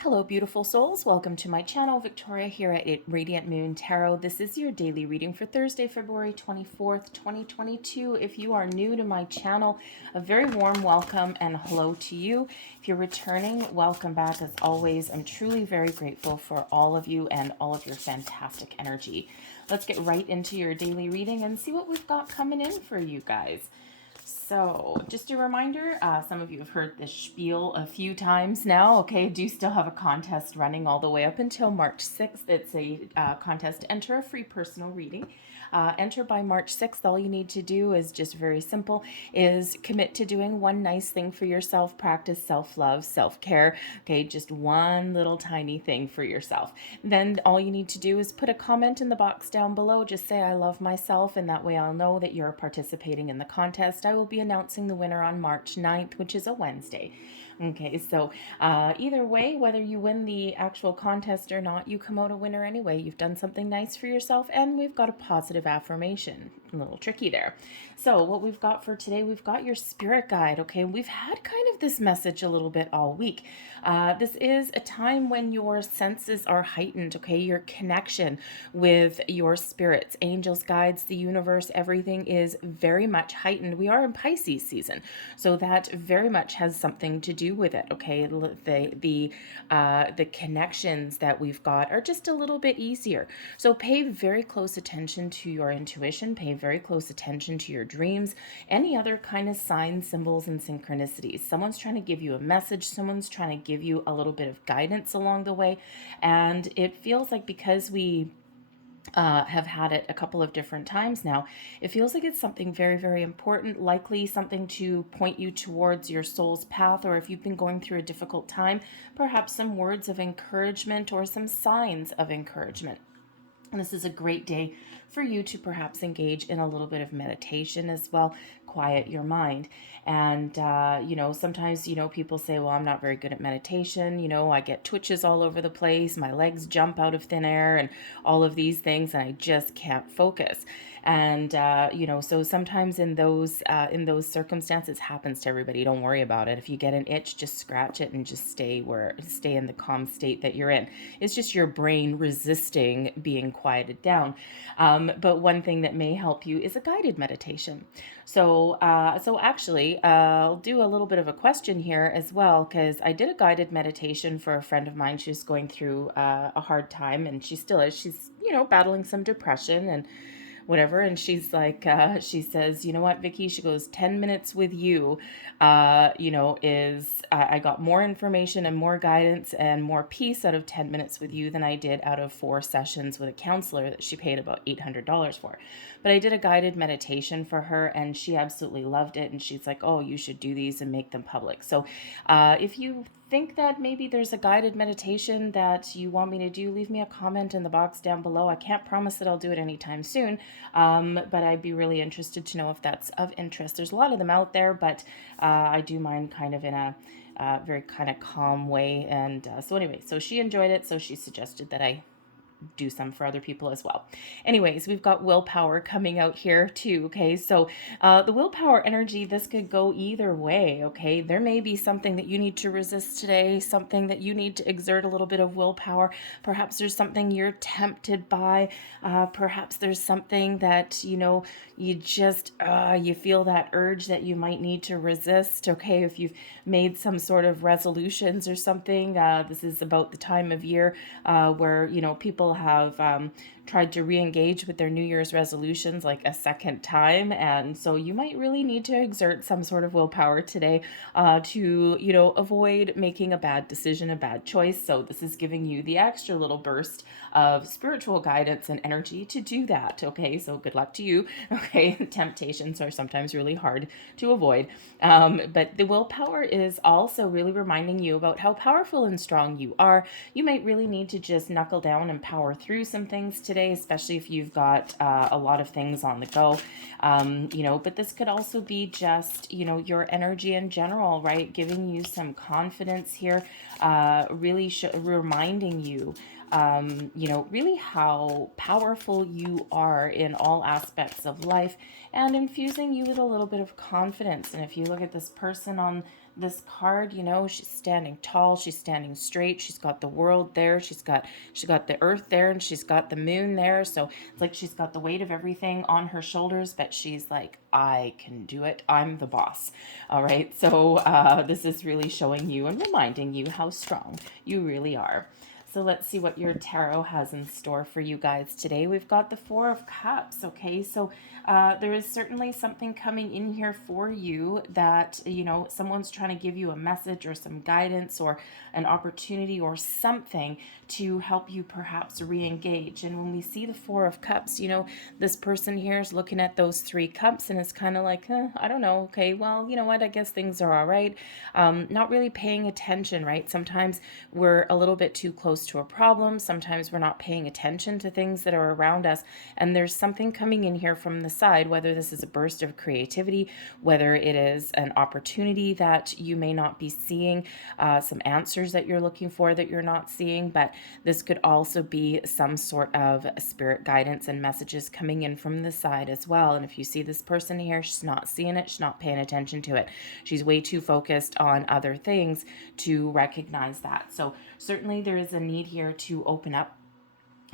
Hello, beautiful souls. Welcome to my channel, Victoria here at Radiant Moon Tarot. This is your daily reading for Thursday, February 24th, 2022. If you are new to my channel, a very warm welcome and hello to you. If you're returning, welcome back. As always, I'm truly very grateful for all of you and all of your fantastic energy. Let's get right into your daily reading and see what we've got coming in for you guys. So, just a reminder, some of you have heard this spiel a few times now. Okay, do still have a contest running all the way up until March 6th. It's a contest to enter a free personal reading. Enter by March 6th. All you need to do is just very simple, is commit to doing one nice thing for yourself, practice self-love, self-care. Okay, just one little tiny thing for yourself. Then all you need to do is put a comment in the box down below. Just say, I love myself, and that way I'll know that you're participating in the contest. I will be announcing the winner on March 9th, which is a Wednesday. Okay, so either way, whether you win the actual contest or not, you come out a winner anyway. You've done something nice for yourself, and we've got a positive affirmation. A little tricky there. So what we've got for today, we've got your spirit guide, okay? We've had kind of this message a little bit all week. This is a time when your senses are heightened, okay? Your connection with your spirits, angels, guides, the universe, everything is very much heightened. We are in Pisces season, so that very much has something to do with it, okay? The connections that we've got are just a little bit easier. So pay very close attention to your intuition, pay very close attention to your dreams, any other kind of signs, symbols, and synchronicities. Someone's trying to give you a message, someone's trying to give you a little bit of guidance along the way, and it feels like because we have had it a couple of different times now, it feels like it's something very, very important, likely something to point you towards your soul's path, or if you've been going through a difficult time, perhaps some words of encouragement or some signs of encouragement. And this is a great day for you to perhaps engage in a little bit of meditation as well, quiet your mind. And, sometimes, people say, well, I'm not very good at meditation. I get twitches all over the place. My legs jump out of thin air and all of these things, and I just can't focus. And, so sometimes in those circumstances, it happens to everybody. Don't worry about it. If you get an itch, just scratch it and just stay in the calm state that you're in. It's just your brain resisting being quieted down. But one thing that may help you is a guided meditation. So actually, I'll do a little bit of a question here as well, because I did a guided meditation for a friend of mine. She was going through a hard time, and she still is. She's, battling some depression and whatever. And she's like, she says, you know what, Vicky, she goes, 10 minutes with you, I got more information and more guidance and more peace out of 10 minutes with you than I did out of 4 sessions with a counselor that she paid about $800 for. But I did a guided meditation for her, and she absolutely loved it. And she's like, oh, you should do these and make them public. So if you think that maybe there's a guided meditation that you want me to do, leave me a comment in the box down below. I can't promise that I'll do it anytime soon, but I'd be really interested to know if that's of interest. There's a lot of them out there, but I do mine kind of in a very kind of calm way. And so anyway, so she enjoyed it, so she suggested that I do some for other people as well. Anyways, we've got willpower coming out here too, okay? So the willpower energy, this could go either way, okay? There may be something that you need to resist today, something that you need to exert a little bit of willpower. Perhaps there's something you're tempted by. Perhaps there's something that, you just, you feel that urge that you might need to resist, okay? If you've made some sort of resolutions or something, this is about the time of year where, people have tried to re-engage with their New Year's resolutions like a second time, and so you might really need to exert some sort of willpower today to avoid making a bad decision, a bad choice. So this is giving you the extra little burst of spiritual guidance and energy to do that, okay? So good luck to you, okay? Temptations are sometimes really hard to avoid, but the willpower is also really reminding you about how powerful and strong you are. You might really need to just knuckle down and power through some things today, especially if you've got a lot of things on the go, but this could also be just, your energy in general, right? Giving you some confidence here, really reminding you, really how powerful you are in all aspects of life, and infusing you with a little bit of confidence. And if you look at this person on this card, you know, she's standing tall, she's standing straight, she's got the world there, she's got the earth there, and she's got the moon there. So it's like she's got the weight of everything on her shoulders, but she's like, I can do it, I'm the boss. All right, so this is really showing you and reminding you how strong you really are. So let's see what your tarot has in store for you guys today. We've got the Four of Cups, okay? So there is certainly something coming in here for you that, you know, someone's trying to give you a message or some guidance or an opportunity or something to help you perhaps re-engage. And when we see the Four of Cups, you know, this person here is looking at those three cups and it's kind of like, I don't know, okay, well, you know what, I guess things are all right. Not really paying attention, right? Sometimes we're a little bit too close to a problem. Sometimes we're not paying attention to things that are around us. And there's something coming in here from the side, whether this is a burst of creativity, whether it is an opportunity that you may not be seeing, some answers that you're looking for that you're not seeing. But this could also be some sort of spirit guidance and messages coming in from the side as well. And if you see this person here, she's not seeing it, she's not paying attention to it. She's way too focused on other things to recognize that. So certainly there is a need here to open up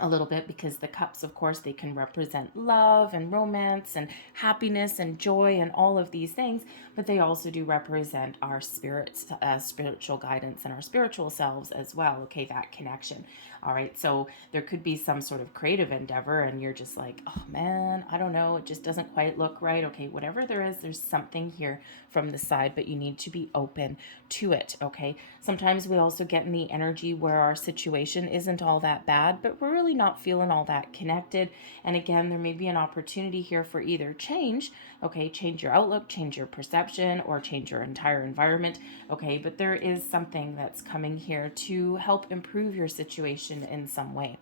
a little bit, because the cups, of course, they can represent love and romance and happiness and joy and all of these things, but they also do represent our spiritual guidance and our spiritual selves as well. Okay, that connection. All right, so there could be some sort of creative endeavor and you're just like, oh man, I don't know, it just doesn't quite look right. Okay, whatever there is, there's something here from the side, but you need to be open to it. Okay, sometimes we also get in the energy where our situation isn't all that bad, but we're really not feeling all that connected. And again, there may be an opportunity here for either change, okay, change your outlook, change your perception, or change your entire environment. Okay, but there is something that's coming here to help improve your situation in some way.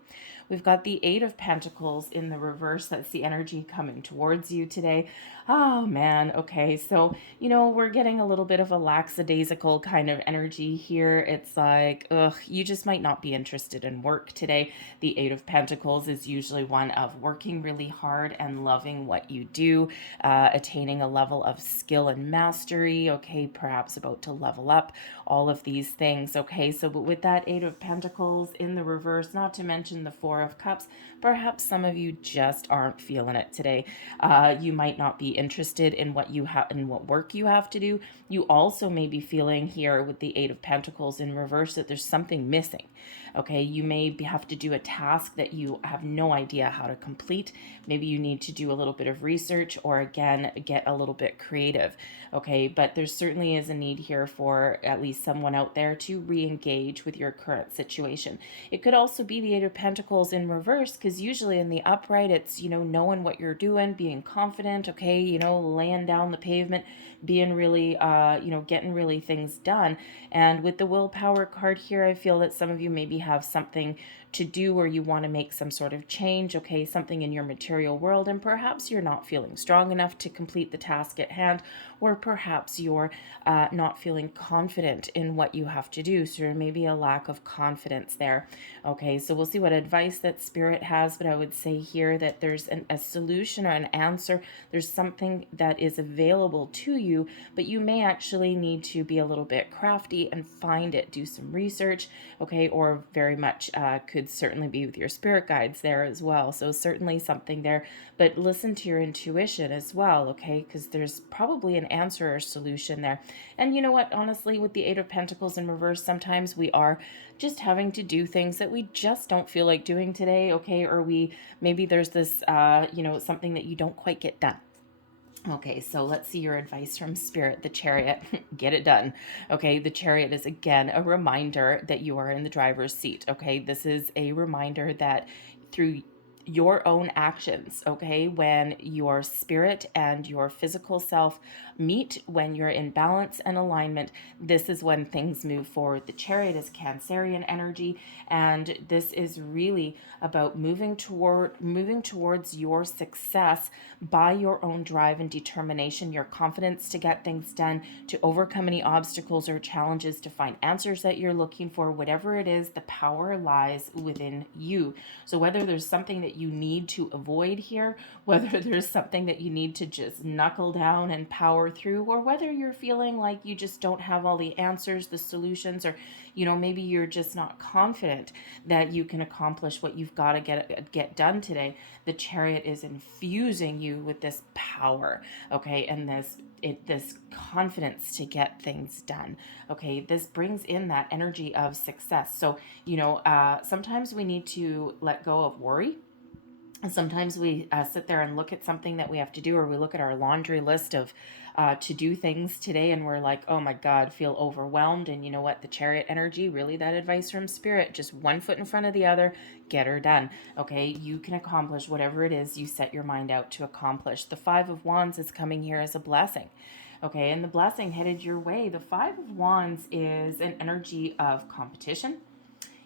We've got the Eight of Pentacles in the reverse. That's the energy coming towards you today. Oh man, okay, so you know, we're getting a little bit of a lackadaisical kind of energy here. It's like, ugh, you just might not be interested in work today. The Eight of Pentacles is usually one of working really hard and loving what you do, attaining a level of skill and mastery, okay, perhaps about to level up, all of these things, okay? So but with that Eight of Pentacles in the reverse, not to mention the Four of Cups, perhaps some of you just aren't feeling it today. You might not be interested in what you have, in what work you have to do. You also may be feeling here with the Eight of Pentacles in reverse that there's something missing. Okay, you may have to do a task that you have no idea how to complete. Maybe you need to do a little bit of research, or again, get a little bit creative. Okay, but there certainly is a need here for at least someone out there to re-engage with your current situation. It could also be the Eight of Pentacles in reverse, because usually in the upright, it's, you know, knowing what you're doing, being confident, okay, you know, laying down the pavement, being really, you know, getting really things done. And with the willpower card here, I feel that some of you maybe have something to do or you want to make some sort of change, okay, something in your material world, and perhaps you're not feeling strong enough to complete the task at hand, or perhaps you're not feeling confident in what you have to do, so there may be a lack of confidence there. Okay, so we'll see what advice that Spirit has, but I would say here that there's a solution or an answer. There's something that is available to you, but you may actually need to be a little bit crafty and find it, do some research, okay, or very much could certainly be with your spirit guides there as well. So certainly something there, but listen to your intuition as well, okay, because there's probably an answer or solution there. And you know what, honestly, with the Eight of Pentacles in reverse, sometimes we are just having to do things that we just don't feel like doing today, okay, or maybe there's this, you know, something that you don't quite get done. Okay, so let's see your advice from Spirit. The Chariot, get it done. Okay, the Chariot is again a reminder that you are in the driver's seat. Okay, this is a reminder that through your own actions, okay, when your spirit and your physical self meet, when you're in balance and alignment, this is when things move forward. The Chariot is Cancerian energy, and this is really about moving towards your success by your own drive and determination, your confidence to get things done, to overcome any obstacles or challenges, to find answers that you're looking for. Whatever it is, the power lies within you. So whether there's something that you need to avoid here, whether there's something that you need to just knuckle down and power power through, or whether you're feeling like you just don't have all the answers, the solutions, or maybe you're just not confident that you can accomplish what you've got to get done today. The Chariot is infusing you with this power, okay, and this confidence to get things done. Okay, this brings in that energy of success. So sometimes we need to let go of worry. And sometimes we sit there and look at something that we have to do, or we look at our laundry list of to do things today, and we're like, oh my God, feel overwhelmed. And you know what? The Chariot energy, really that advice from Spirit, just one foot in front of the other, get her done. Okay, you can accomplish whatever it is you set your mind out to accomplish. The Five of Wands is coming here as a blessing. Okay, and the blessing headed your way. The Five of Wands is an energy of competition.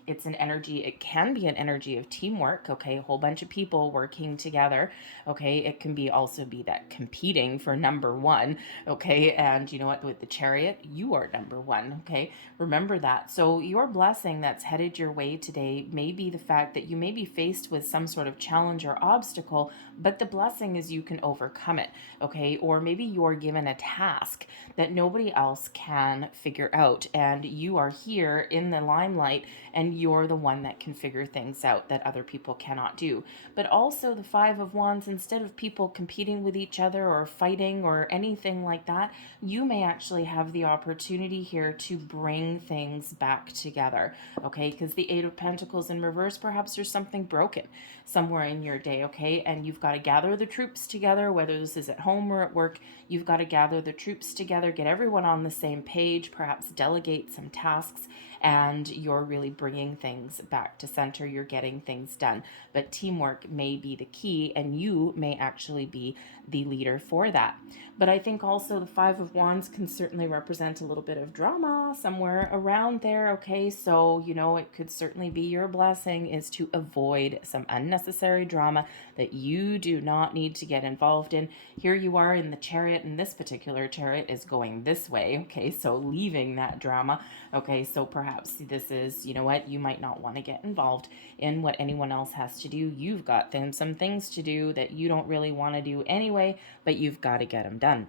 It's an energy, it can be an energy of teamwork, okay, a whole bunch of people working together, okay. It can be also be that competing for number one, okay. And you know what, with the Chariot, you are number one, okay. Remember that. So your blessing that's headed your way today may be the fact that you may be faced with some sort of challenge or obstacle, but the blessing is you can overcome it, okay. Or maybe you're given a task that nobody else can figure out, and you are here in the limelight, and you're the one that can figure things out that other people cannot do. But also the Five of Wands, instead of people competing with each other or fighting or anything like that, you may actually have the opportunity here to bring things back together, okay? Because the Eight of Pentacles in reverse, perhaps there's something broken somewhere in your day, okay? And you've got to gather the troops together, whether this is at home or at work. You've got to gather the troops together, get everyone on the same page, perhaps delegate some tasks, and you're really bringing things back to center. You're getting things done. But teamwork may be the key, and you may actually be the leader for that. But I think also the Five of Wands can certainly represent a little bit of drama somewhere around there, okay? So, it could certainly be your blessing is to avoid some unnecessary drama that you do not need to get involved in. Here you are in the Chariot, and this particular Chariot is going this way, okay? So leaving that drama, okay? So perhaps this is, you might not want to get involved in what anyone else has to do. You've got some things to do that you don't really want to do anyway, but you've got to get them done.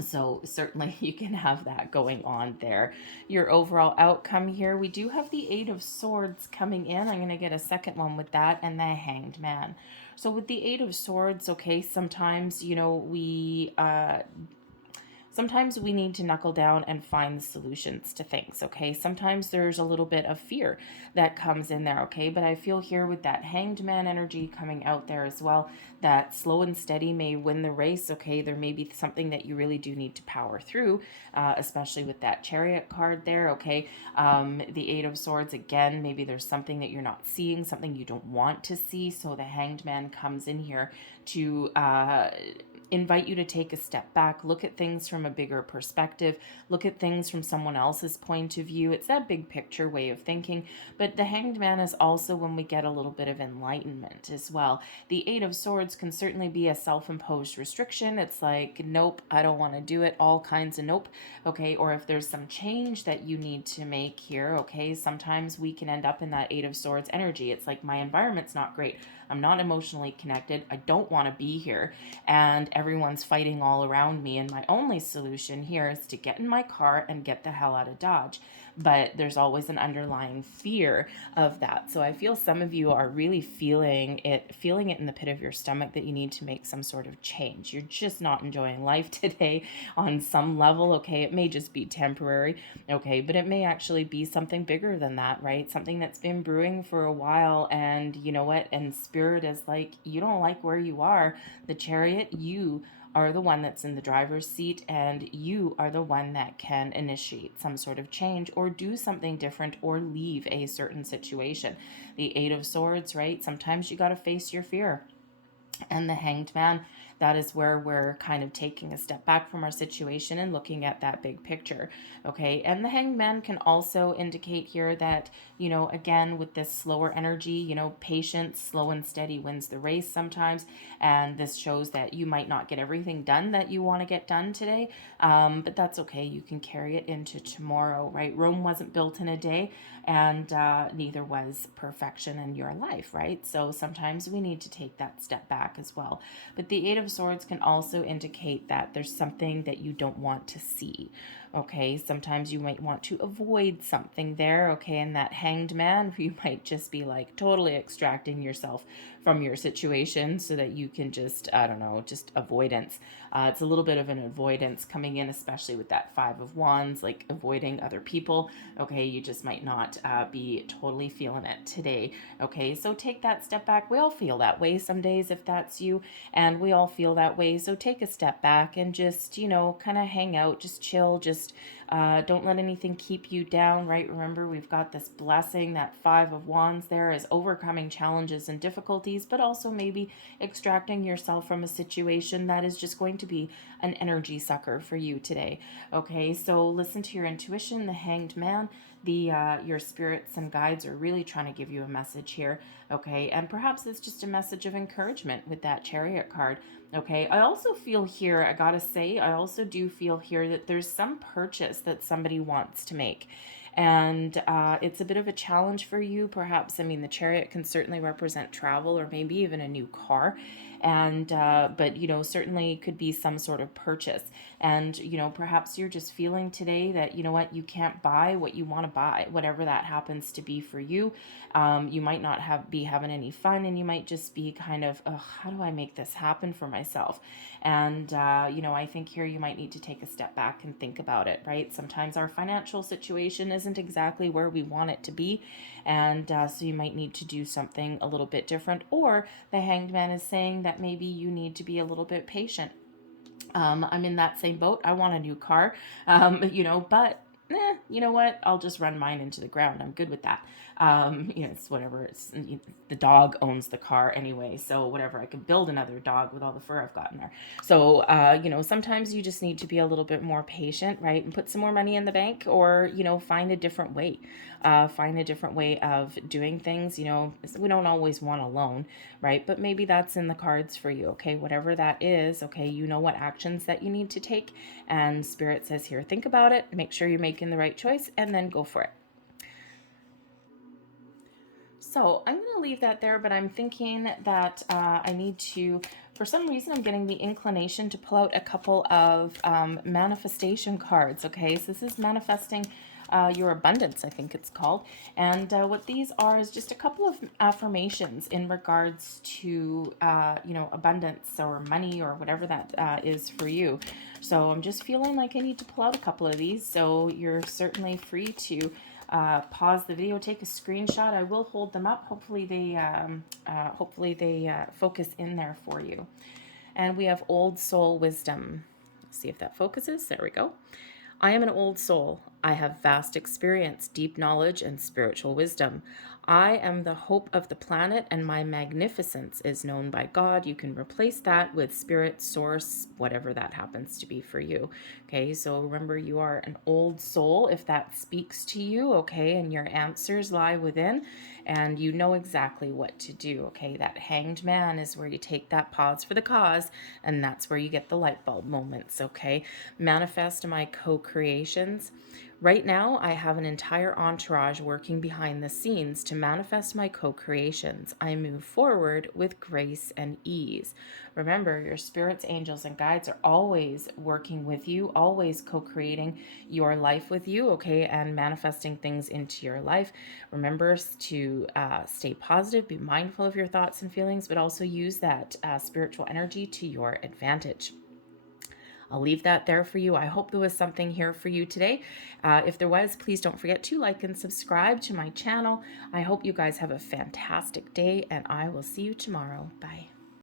So certainly you can have that going on there. Your overall outcome here, we do have the Eight of Swords coming in. I'm going to get a second one with that, and the Hanged Man. So with the Eight of Swords, okay, sometimes, sometimes we need to knuckle down and find the solutions to things, okay? Sometimes there's a little bit of fear that comes in there, okay? But I feel here with that Hanged Man energy coming out there as well, that slow and steady may win the race, okay? There may be something that you really do need to power through, especially with that Chariot card there, okay? The Eight of Swords, again, maybe there's something that you're not seeing, something you don't want to see, so the Hanged Man comes in here to invite you to take a step back, look at things from a bigger perspective, look at things from someone else's point of view. It's that big picture way of thinking. But the Hanged Man is also when we get a little bit of enlightenment as well. The Eight of Swords can certainly be a self-imposed restriction. It's like, nope, I don't want to do it, all kinds of nope, okay? Or if there's some change that you need to make here, okay? Sometimes we can end up in that Eight of Swords energy. It's like, my environment's not great. I'm not emotionally connected. I don't want to be here. And everyone's fighting all around me. And my only solution here is to get in my car and get the hell out of Dodge. But there's always an underlying fear of that. So I feel some of you are really feeling it in the pit of your stomach that you need to make some sort of change. You're just not enjoying life today on some level. Okay, it may just be temporary. Okay, but it may actually be something bigger than that, right? Something that's been brewing for a while, and you know what? And Spirit is like, you don't like where you are. The Chariot, you are the one that's in the driver's seat, and you are the one that can initiate some sort of change or do something different or leave a certain situation. The Eight of Swords, right? Sometimes you got to face your fear. And the Hanged Man, that is where we're kind of taking a step back from our situation and looking at that big picture, okay? And the Hanged Man can also indicate here that, again, with this slower energy, patience, slow and steady wins the race sometimes. And this shows that you might not get everything done that you want to get done today, but that's okay. You can carry it into tomorrow, right? Rome wasn't built in a day, and neither was perfection in your life, right? So sometimes we need to take that step back as well. But the Eight of of Swords can also indicate that there's something that you don't want to see. Okay, sometimes you might want to avoid something there. Okay, and that Hanged Man, you might just be like totally extracting yourself from your situation so that you can just, I don't know, just avoidance. It's a little bit of an avoidance coming in, especially with that Five of Wands, like avoiding other people. Okay, you just might not be totally feeling it today. Okay, so take that step back. We all feel that way some days if that's you, and we all feel that way. So take a step back and just, you know, kind of hang out, just chill, just don't let anything keep you down, right? Remember, we've got this blessing, that Five of Wands there is overcoming challenges and difficulties, but also maybe extracting yourself from a situation that is just going to be an energy sucker for you today. Okay, so listen to your intuition, the Hanged Man. Your spirits and guides are really trying to give you a message here. Okay, and perhaps it's just a message of encouragement with that Chariot card. Okay, I also feel here, I gotta say, I also do feel here that there's some purchase that somebody wants to make. And it's a bit of a challenge for you, perhaps. I mean, the Chariot can certainly represent travel or maybe even a new car. And, but, you know, certainly could be some sort of purchase. And, you know, perhaps you're just feeling today that, you know what, you can't buy what you want to buy, whatever that happens to be for you. You might not be having any fun, and you might just be kind of, oh, how do I make this happen for myself? And, you know, I think here you might need to take a step back and think about it, right? Sometimes our financial situation isn't exactly where we want it to be. And so you might need to do something a little bit different. Or the Hanged Man is saying that maybe you need to be a little bit patient. I'm in that same boat. I want a new car, you know, but you know what? I'll just run mine into the ground. I'm good with that. You know, it's whatever. It's the dog owns the car anyway, so whatever. I could build another dog with all the fur I've got in there. So, you know, sometimes you just need to be a little bit more patient, right? And put some more money in the bank, or, you know, find a different way. Find a different way of doing things. You know, we don't always want a loan, right? But maybe that's in the cards for you. Okay, whatever that is. Okay, you know what actions that you need to take, and Spirit says here, think about it. Make sure you're making the right choice, and then go for it. So I'm going to leave that there, but I'm thinking that I need to, for some reason, I'm getting the inclination to pull out a couple of manifestation cards. Okay, so this is manifesting your abundance, I think it's called. And what these are is just a couple of affirmations in regards to, you know, abundance or money or whatever that is for you. So I'm just feeling like I need to pull out a couple of these. So you're certainly free to pause the video, take a screenshot. I will hold them up. Hopefully they focus in there for you. And we have Old Soul Wisdom. Let's see if that focuses. There we go. I am an old soul. I have vast experience, deep knowledge, and spiritual wisdom. I am the hope of the planet, and my magnificence is known by God. You can replace that with spirit, source, whatever that happens to be for you. Okay, so remember, you are an old soul if that speaks to you, okay, and your answers lie within, and you know exactly what to do, okay? That Hanged Man is where you take that pause for the cause, and that's where you get the light bulb moments, okay? Manifest my co-creations. Right now, I have an entire entourage working behind the scenes to manifest my co-creations. I move forward with grace and ease. Remember, your spirits, angels, and guides are always working with you, always co-creating your life with you, okay, and manifesting things into your life. Remember to stay positive, be mindful of your thoughts and feelings, but also use that spiritual energy to your advantage. I'll leave that there for you. I hope there was something here for you today. If there was, please don't forget to like and subscribe to my channel. I hope you guys have a fantastic day, and I will see you tomorrow. Bye.